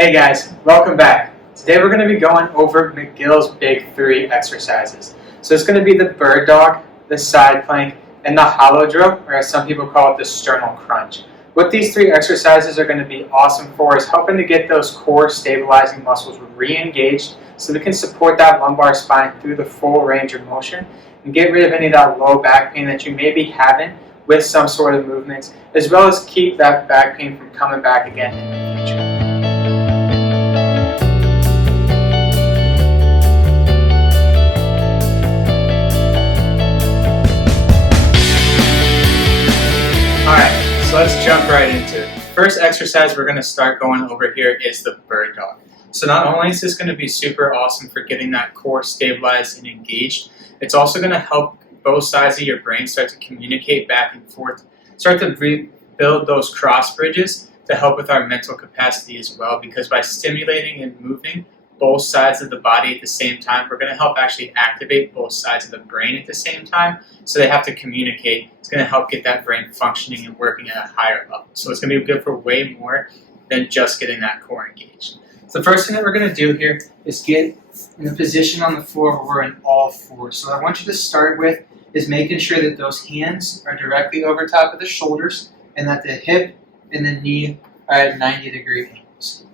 Hey guys, welcome back. Today we're going to be going over McGill's big 3 exercises. So it's going to be the bird dog, the side plank, and the hollow drill, or as some people call it, the sternal crunch. What these 3 exercises are going to be awesome for is helping to get those core stabilizing muscles re-engaged so we can support that lumbar spine through the full range of motion and get rid of any of that low back pain that you may be having with some sort of movements, as well as keep that back pain from coming back again in the future. Alright, so let's jump right into it. First exercise we're going to start going over here is the bird dog. So not only is this going to be super awesome for getting that core stabilized and engaged, it's also going to help both sides of your brain start to communicate back and forth, start to rebuild those cross bridges to help with our mental capacity as well, because by stimulating and moving both sides of the body at the same time, we're going to help actually activate both sides of the brain at the same time, so they have to communicate. It's going to help get that brain functioning and working at a higher level. So it's going to be good for way more than just getting that core engaged. So the first thing that we're going to do here is get in a position on the floor where we're in all fours. So what I want you to start with is making sure that those hands are directly over top of the shoulders and that the hip and the knee are at 90-degree angles.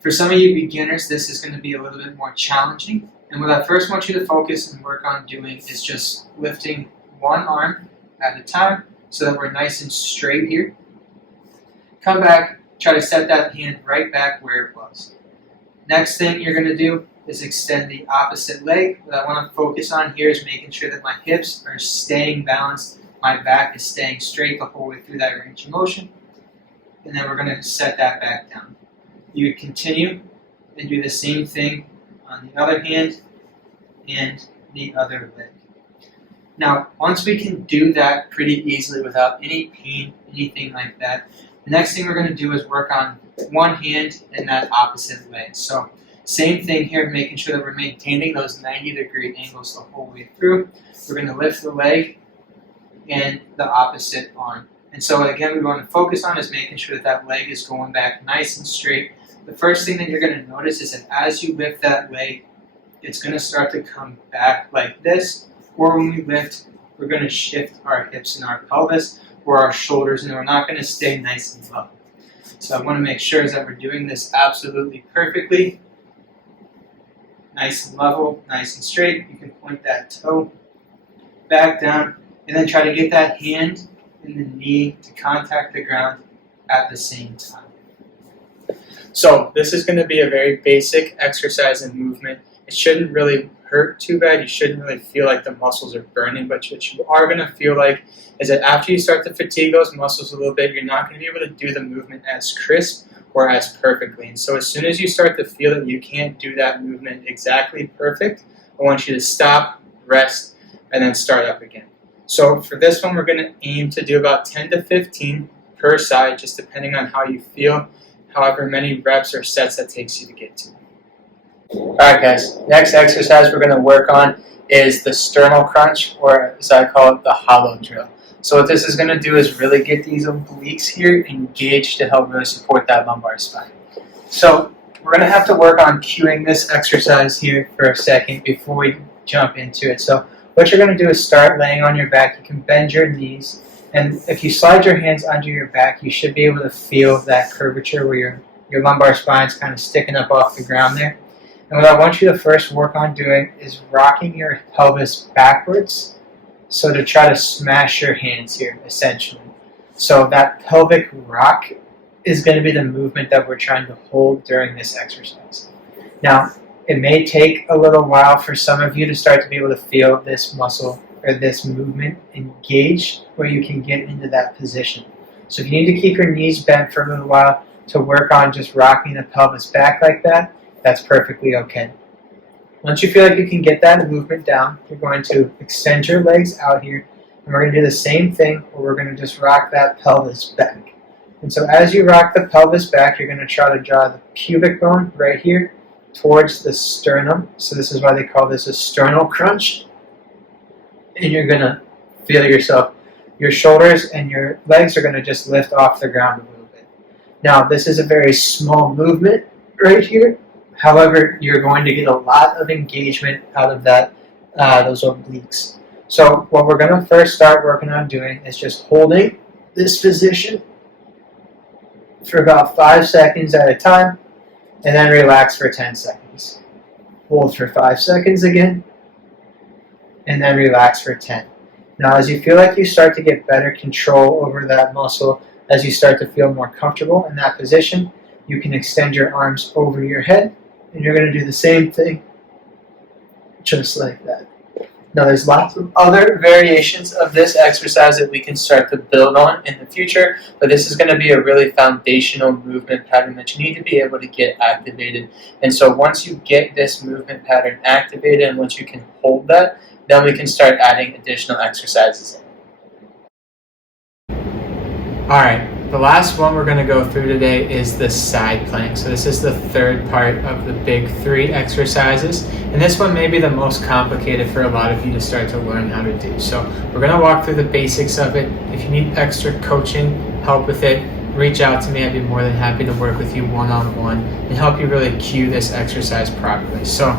For some of you beginners, this is going to be a little bit more challenging. And what I first want you to focus and work on doing is just lifting one arm at a time so that we're nice and straight here. Come back, try to set that hand right back where it was. Next thing you're going to do is extend the opposite leg. What I want to focus on here is making sure that my hips are staying balanced, my back is staying straight the whole way through that range of motion. And then we're going to set that back down. You would continue and do the same thing on the other hand and the other leg. Now, once we can do that pretty easily without any pain, anything like that, the next thing we're going to do is work on one hand and that opposite leg. So, same thing here, making sure that we're maintaining those 90-degree angles the whole way through. We're going to lift the leg and the opposite arm. And so again, we want to focus on is making sure that that leg is going back nice and straight. The first thing that you're going to notice is that as you lift that leg, it's going to start to come back like this. Or when we lift, we're going to shift our hips and our pelvis or our shoulders, and we're not going to stay nice and low. So I want to make sure that we're doing this absolutely perfectly. Nice and level, nice and straight. You can point that toe back down, and then try to get that hand and the knee to contact the ground at the same time. So this is going to be a very basic exercise and movement. It shouldn't really hurt too bad. You shouldn't really feel like the muscles are burning, but what you are going to feel like is that after you start to fatigue those muscles a little bit, you're not going to be able to do the movement as crisp or as perfectly. And so as soon as you start to feel that you can't do that movement exactly perfect, I want you to stop, rest, and then start up again. So for this one, we're going to aim to do about 10 to 15 per side, just depending on how you feel, however many reps or sets that takes you to get to. Alright guys, next exercise we're going to work on is the sternal crunch, or as I call it, the hollow drill. So what this is going to do is really get these obliques here engaged to help really support that lumbar spine. So we're going to have to work on cueing this exercise here for a second before we jump into it. So what you're going to do is start laying on your back. You can bend your knees, and if you slide your hands under your back, you should be able to feel that curvature where your lumbar spine is kind of sticking up off the ground there. And what I want you to first work on doing is rocking your pelvis backwards, so to try to smash your hands here, essentially. So that pelvic rock is going to be the movement that we're trying to hold during this exercise. Now, it may take a little while for some of you to start to be able to feel this muscle or this movement engaged where you can get into that position. So if you need to keep your knees bent for a little while to work on just rocking the pelvis back like that, that's perfectly okay. Once you feel like you can get that movement down, you're going to extend your legs out here, and we're going to do the same thing where we're going to just rock that pelvis back. And so as you rock the pelvis back, you're going to try to draw the pubic bone right here towards the sternum. So this is why they call this a sternal crunch. And you're going to feel yourself. Your shoulders and your legs are going to just lift off the ground a little bit. Now, this is a very small movement, right here. However, you're going to get a lot of engagement out of those obliques. So what we're going to first start working on doing is just holding this position for about 5 seconds at a time, and then relax for 10 seconds. Hold for 5 seconds again, and then relax for 10. Now, as you feel like you start to get better control over that muscle, as you start to feel more comfortable in that position, you can extend your arms over your head, and you're going to do the same thing, just like that. Now, there's lots of other variations of this exercise that we can start to build on in the future, but this is going to be a really foundational movement pattern that you need to be able to get activated. And so once you get this movement pattern activated, and once you can hold that, then we can start adding additional exercises in. Alright, the last one we're going to go through today is the side plank. So this is the third part of the big 3 exercises, and this one may be the most complicated for a lot of you to start to learn how to do. So we're going to walk through the basics of it. If you need extra coaching, help with it, reach out to me. I'd be more than happy to work with you one-on-one and help you really cue this exercise properly. So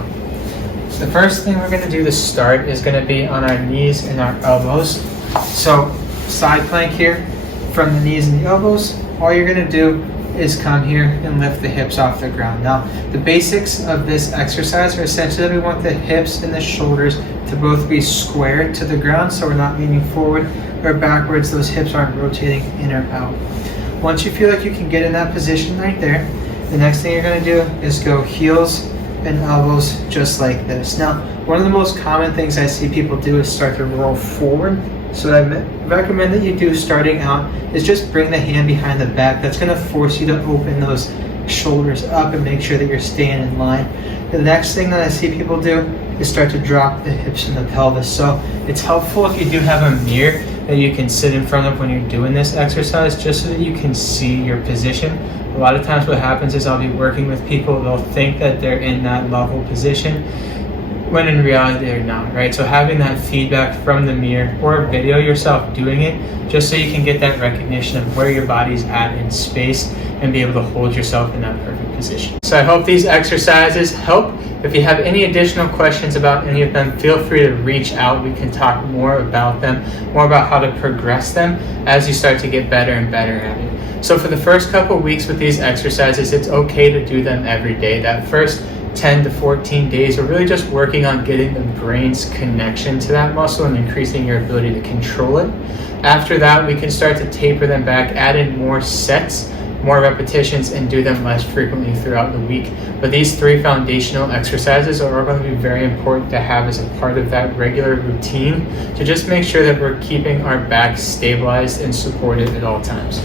the first thing we're going to do to start is going to be on our knees and our elbows. So side plank here. From the knees and the elbows, all you're going to do is come here and lift the hips off the ground. Now, the basics of this exercise are essentially that we want the hips and the shoulders to both be square to the ground, so we're not leaning forward or backwards. Those hips aren't rotating in or out. Once you feel like you can get in that position right there, the next thing you're going to do is go heels and elbows just like this. Now, one of the most common things I see people do is start to roll forward. So what I recommend that you do starting out is just bring the hand behind the back. That's going to force you to open those shoulders up and make sure that you're staying in line. The next thing that I see people do is start to drop the hips and the pelvis. So it's helpful if you do have a mirror that you can sit in front of when you're doing this exercise, just so that you can see your position. A lot of times what happens is I'll be working with people, they'll think that they're in that level position, when in reality they're not, right? So having that feedback from the mirror or video yourself doing it, just so you can get that recognition of where your body's at in space and be able to hold yourself in that perfect position. So I hope these exercises help. If you have any additional questions about any of them, feel free to reach out. We can talk more about them, more about how to progress them as you start to get better and better at it. So for the first couple weeks with these exercises, it's okay to do them every day. That first 10 to 14 days, we're really just working on getting the brain's connection to that muscle and increasing your ability to control it. After that, we can start to taper them back, add in more sets, more repetitions, and do them less frequently throughout the week. But these 3 foundational exercises are going to be very important to have as a part of that regular routine to just make sure that we're keeping our back stabilized and supported at all times.